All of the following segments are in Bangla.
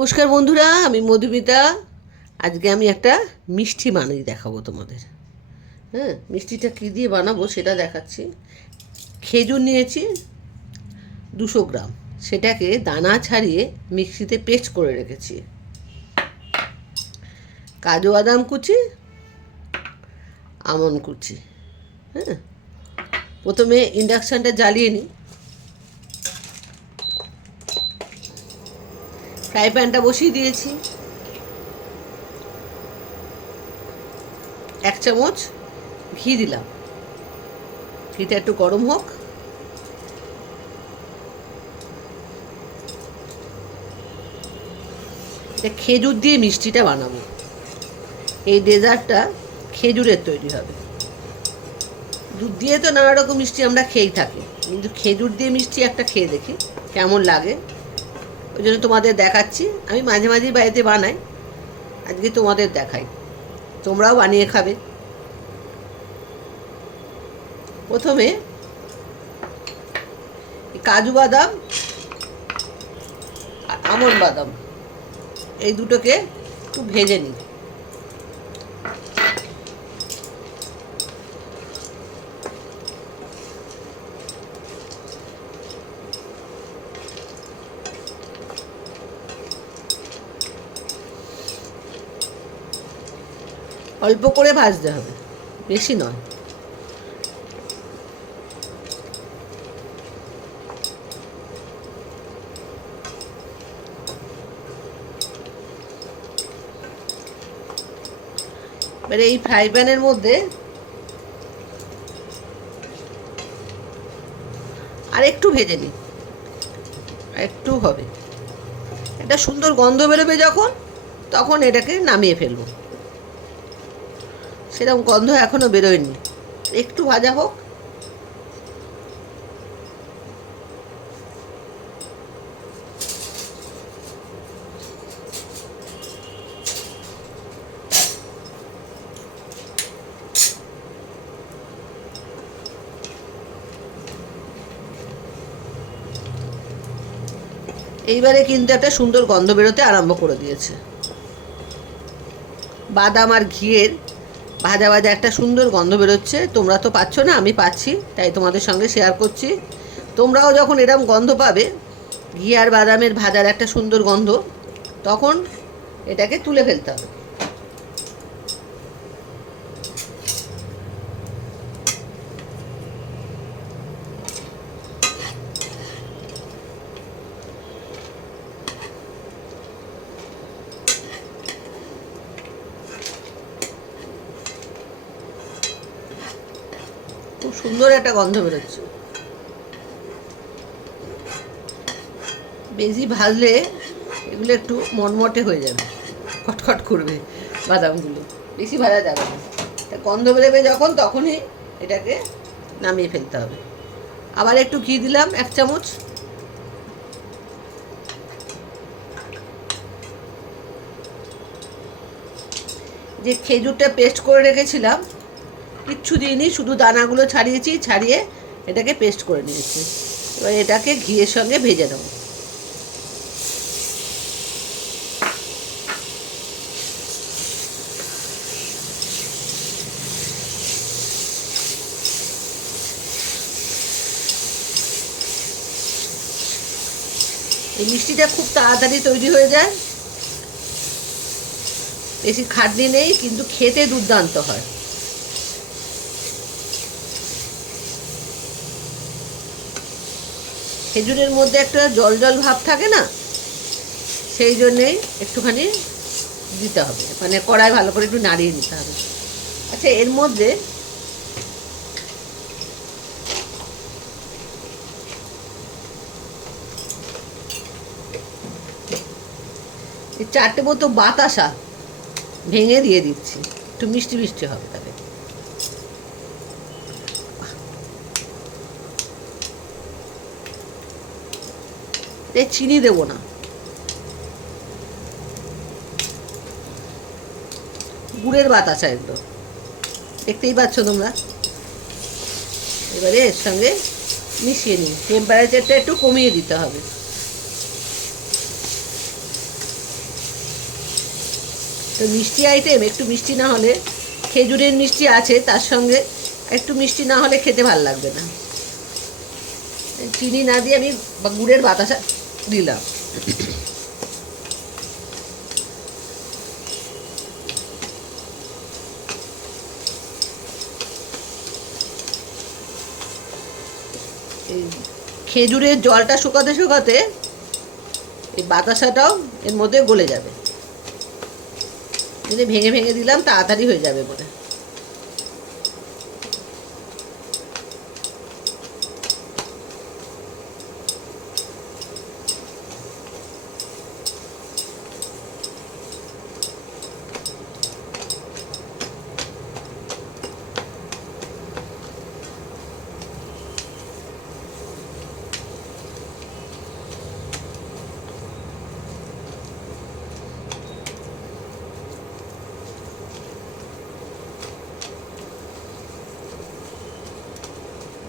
নমস্কার বন্ধুরা, আমি মধুমিতা। আজকে আমি একটা মিষ্টি বানিয়ে দেখাবো তোমাদের। হ্যাঁ, মিষ্টিটা কী দিয়ে বানাবো সেটা দেখাচ্ছি। খেজুর নিয়েছি 200 গ্রাম, সেটাকে দানা ছাড়িয়ে মিক্সিতে পেস্ট করে রেখেছি। কাজু বাদাম কুচি, আমন্ড কুচি। হ্যাঁ, প্রথমে ইন্ডাকশানটা জ্বালিয়ে নিই। ফ্রাই প্যানটা বসিয়ে দিয়েছি। 1 চামচ ঘি দিলাম। ঘিটা একটু গরম হোক। এটা খেজুর দিয়ে মিষ্টিটা বানাবো। এই ডেজার্টটা খেজুরের তৈরি হবে। দুধ দিয়ে তো নানা রকম মিষ্টি আমরা খেয়েই থাকি, কিন্তু খেজুর দিয়ে মিষ্টি একটা খেয়ে দেখি কেমন লাগে। ওই জন্য তোমাদের দেখাচ্ছি। আমি মাঝে মাঝেই বাড়িতে বানাই, আজকে তোমাদের দেখাই, তোমরাও বানিয়ে খাবে। প্রথমে কাজু বাদাম আর আমন্ড বাদাম এই দুটোকে একটু ভেজে নিই। অল্প করে ভাজতে হবে, বেশি নয়। এবারে এই ফ্রাই প্যানের মধ্যে আর একটু ভেজে নিই, একটু হবে। একটা সুন্দর গন্ধ বেরোবে যখন, তখন এটাকে নামিয়ে ফেলবো। সেরকম গন্ধ এখনো বেরোয়নি, একটু ভাজা হোক। এইবারে কিন্তু একটা সুন্দর গন্ধ বেরোতে আরম্ভ করে দিয়েছে। বাদাম আর ঘিয়ের ভাজা ভাজা একটা সুন্দর গন্ধ বেরোচ্ছে। তোমরা তো পাচ্ছ না, আমি পাচ্ছি, তাই তোমাদের সঙ্গে শেয়ার করছি। তোমরাও যখন এরকম গন্ধ পাবে, ঘি আর বাদামের ভাজার একটা সুন্দর গন্ধ, তখন এটাকে তুলে ফেলতে হবে। খুব সুন্দর একটা গন্ধ বেরোচ্ছে। বেশি ভাজলে এগুলো একটু মটমটে হয়ে যাবে, খটখট করবে বাদামগুলো, বেশি ভাজা যাবে না। এটা গন্ধ বেরোবে যখন, তখনই এটাকে নামিয়ে ফেলতে হবে। আবার একটু ঘি দিলাম 1 চামচ। যে খেজুরটা পেস্ট করে রেখেছিলাম, কিচ্ছু দিইনি, শুধু দানাগুলো ছাড়িয়েছি, ছাড়িয়ে এটাকে পেস্ট করে নিয়েছি। এবার এটাকে ঘিয়ের সঙ্গে ভেজে নেব। এই মিষ্টিটা খুব তাড়াতাড়ি তৈরি হয়ে যায়, বেশি খাটনি নেই, কিন্তু খেতে দুর্দান্ত হয়। খেজুরের মধ্যে একটা জল জল ভাব থাকে না, সেই জন্যেই একটুখানি দিতে হবে, মানে কড়াই ভালো করে একটু নাড়িয়ে নিতে হবে। আচ্ছা, এর মধ্যে এই 4টে মতো বাতাসা ভেঙে দিয়ে দিচ্ছি, একটু মিষ্টি মিষ্টি হবে তাহলে। চিনি দেবো না, গুড়ের বাতাসা এগুলো, দেখতেই পাচ্ছ তোমরা। এবারে এর সঙ্গে মিশিয়ে নিই। টেম্পারেচারটা একটু কমিয়ে দিতে হবে। তো মিষ্টি আইটেম একটু মিষ্টি না হলে, খেজুরের মিষ্টি আছে তার সঙ্গে একটু মিষ্টি না হলে খেতে ভালো লাগবে না। চিনি না দিয়ে আমি গুড়ের বাতাসা দিলাম। এই খেজুরের জলটা শুকাতে শুকাতে এই বাতাসাটাও এর মধ্যে গলে যাবে। যদি ভেঙে ভেঙে দিলাম তাড়াতাড়ি হয়ে যাবে বলে।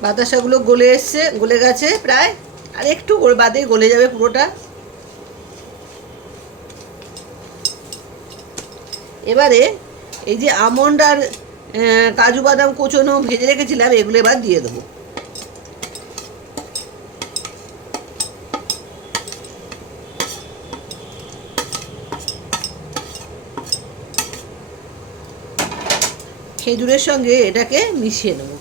বাতাসাগুলো গলে এসছে, গলে গেছে প্রায়, আর একটু বাদে গলে যাবে পুরোটা। এবারে এই যে আমন্ড আর কাজু বাদাম কোচনো ভেজে রেখেছিলাম, এগুলো এবার দিয়ে দেবো। খেজুরের সঙ্গে এটাকে মিশিয়ে নেব।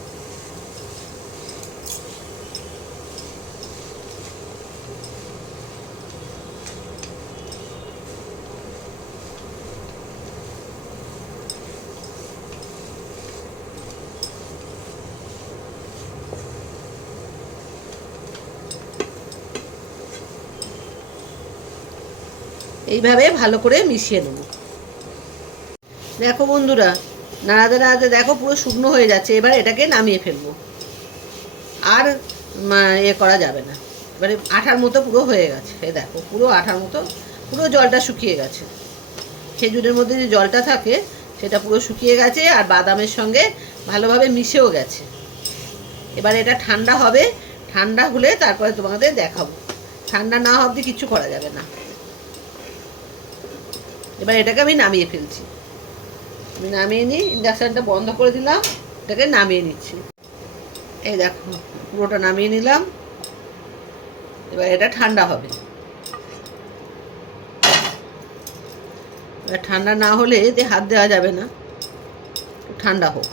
এইভাবে ভালো করে মিশিয়ে নেব। দেখো বন্ধুরা, নাড়াতে নাড়াতে দেখো পুরো শুকনো হয়ে যাচ্ছে। এবার এটাকে নামিয়ে ফেলবো, আর করা যাবে না। এবারে আঠার মতো পুরো হয়ে গেছে। এই দেখো পুরো আঠার মতো, পুরো জলটা শুকিয়ে গেছে। খেজুরের মধ্যে যে জলটা থাকে সেটা পুরো শুকিয়ে গেছে, আর বাদামের সঙ্গে ভালোভাবে মিশেও গেছে। এবার এটা ঠান্ডা হবে, ঠান্ডা হলে তারপরে তোমাদের দেখাবো। ঠান্ডা না অবধি কিছু করা যাবে না। এবার এটাকে আমি নামিয়ে ফেলছি। আমি নামিয়ে নিই, ইন্ডাকশানটা বন্ধ করে দিলাম, এটাকে নামিয়ে নিচ্ছি। এই দেখো পুরোটা নামিয়ে নিলাম। এবার এটা ঠান্ডা হবে। এবার ঠান্ডা না হলে এতে হাত দেওয়া যাবে না, ঠান্ডা হোক।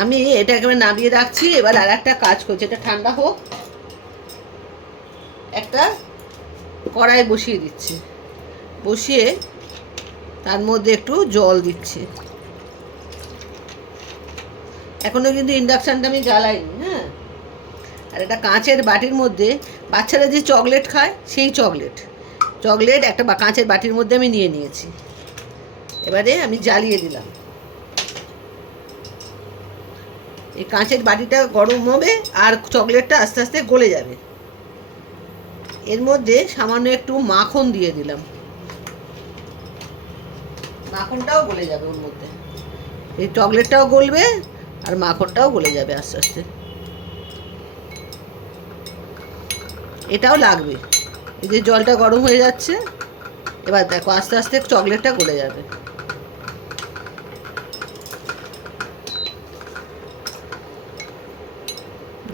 আমি এটা একেবারে নামিয়ে রাখছি। এবার আর একটা কাজ করছি, এটা ঠান্ডা হোক। একটা কড়াই বসিয়ে দিচ্ছি, বসিয়ে তার মধ্যে একটু জল দিচ্ছি। এখনো কিন্তু ইন্ডাকশানটা আমি জ্বালাইনি। হ্যাঁ, আর এটা কাঁচের বাটির মধ্যে, বাচ্চারা যে চকলেট খায় সেই চকলেট একটা কাঁচের বাটির মধ্যে আমি নিয়ে নিয়েছি। এবারে আমি জ্বালিয়ে দিলাম। এই কাঁচের বাটিটা গরম হবে আর চকলেটটা আস্তে আস্তে গলে যাবে। এর মধ্যে সামান্য একটু মাখন দিয়ে দিলাম, মাখনটাও গলে যাবে ওর মধ্যে। এই চকলেটটাও গলবে আর মাখনটাও গলে যাবে আস্তে আস্তে। এটাও লাগবে। এই যে জলটা গরম হয়ে যাচ্ছে, এবার দেখো আস্তে আস্তে চকলেটটা গলে যাবে।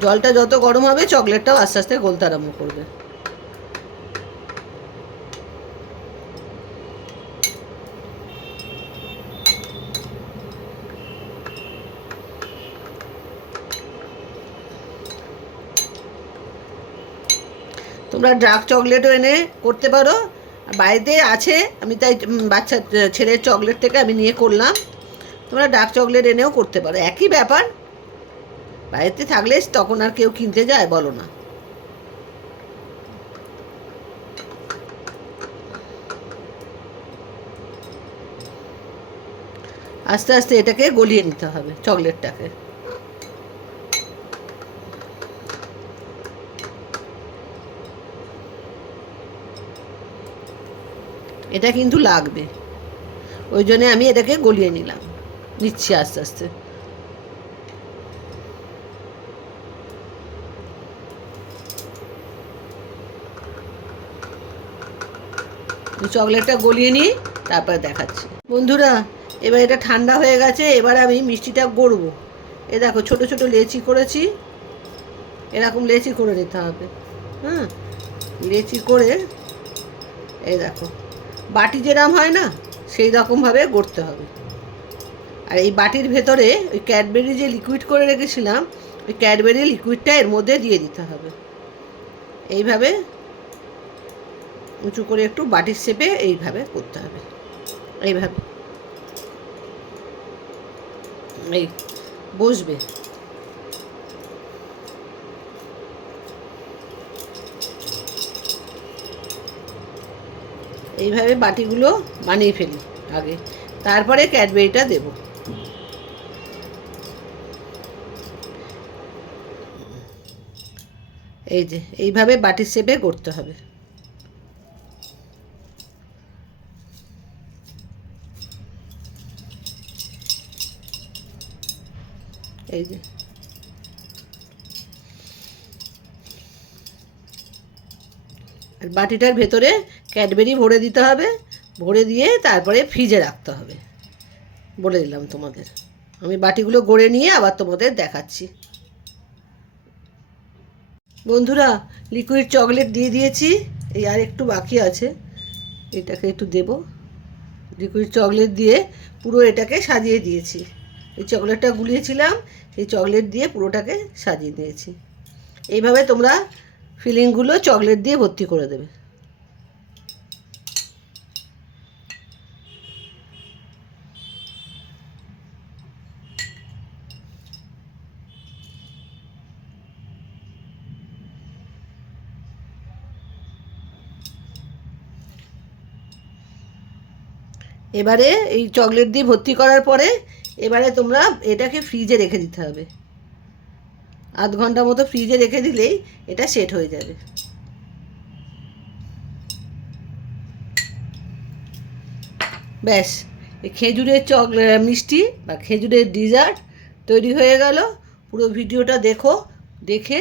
জলটা যত গরম হবে চকলেটটাও আস্তে আস্তে গলতে আরম্ভ করবে। তোমরা ডার্ক চকলেটও এনে করতে পারো, বাড়িতে আছে, আমি তাই বাচ্চা ছেলের চকলেট থেকে আমি নিয়ে করলাম। তোমরা ডার্ক চকলেট এনেও করতে পারো, একই ব্যাপার। বাড়িতে থাকলে তখন আর কেউ কিনতে যায় বলো না। আস্তে আস্তে এটাকে গলিয়ে নিতে হবে চকলেটটাকে। এটা কিন্তু লাগবে, ওই জন্যে আমি এটাকে গলিয়ে নিচ্ছি আস্তে আস্তে। চকলেটটা গলিয়ে নিই, তারপরে দেখাচ্ছি। বন্ধুরা, এবার এটা ঠান্ডা হয়ে গেছে, এবার আমি মিষ্টিটা গড়বো। এ দেখো ছোট ছোট লেচি করেছি, এরকম লেচি করে নিতে হবে। হ্যাঁ, লেচি করে এই দেখো বাটি যেরকম হয় না, সেই রকমভাবে গড়তে হবে। আর এই বাটির ভেতরে ওই ক্যাডবেরি যে লিকুইড করে রেখেছিলাম, ওই ক্যাডবেরি লিকুইডটা এর মধ্যে দিয়ে দিতে হবে। এইভাবে উঁচু করে একটু বাটির শেপে এইভাবে করতে হবে। এইভাবে এই বসবে। এইভাবে বাটিগুলো বানিয়ে ফেলি আগে, তারপরে ক্যাডবেরিটা দেব। এই যে এইভাবে বাটির শেপে করতে হবে। এই যে আর বাটিটার ভেতরে ক্যাডবেরি ভরে দিতে হবে, ভরে দিয়ে তারপরে ফ্রিজে রাখতে হবে। বলে দিলাম তোমাদের। আমি বাটিগুলো গড়ে নিয়ে আবার তোমাদের দেখাচ্ছি। বন্ধুরা, লিকুইড চকলেট দিয়ে দিয়েছি, এই আর একটু বাকি আছে, এটাকে একটু দেব। লিকুইড চকলেট দিয়ে পুরো এটাকে সাজিয়ে দিয়েছি। এই চকলেটটা গুলিয়েছিলাম, সেই চকলেট দিয়ে পুরোটাকে সাজিয়ে দিয়েছি। এইভাবে তোমরা ফিলিংগুলো চকলেট দিয়ে ভর্তি করে দেবে। এবারে এই চকলেট দিয়ে ভর্তি করার পরে এবারে তোমরা এটাকে ফ্রিজে রেখে দিতে হবে। আধ ঘন্টা মতো ফ্রিজে রেখে দিলেই এটা সেট হয়ে যাবে। ব্যাস, এই খেজুরের মিষ্টি বা খেজুরের ডিজার্ট তৈরি হয়ে গেল। পুরো ভিডিওটা দেখো, দেখে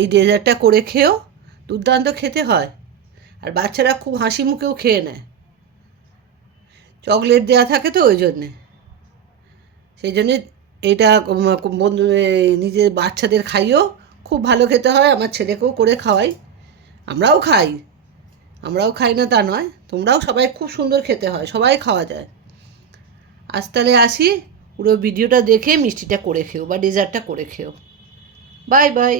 এই ডেজার্টটা করে খেও, দুর্দান্ত খেতে হয়। আর বাচ্চারা খুব হাসি মুখেও খেয়ে নেয়, চকলেট দেওয়া থাকে তো ওই জন্যে। সেই জন্যে এটা বন্ধু নিজের বাচ্চাদের খাইও, খুব ভালো খেতে হয়। আমার ছেলেকেও করে খাওয়াই, আমরাও খাই। আমরাও খাই না তা নয়, তোমরাও সবাই খুব সুন্দর খেতে হয়, সবাই খাওয়া যায়। আজ তাহলে আসি, পুরো ভিডিওটা দেখে মিষ্টিটা করে খেও বা ডেজার্টটা করে খেও। Bye bye.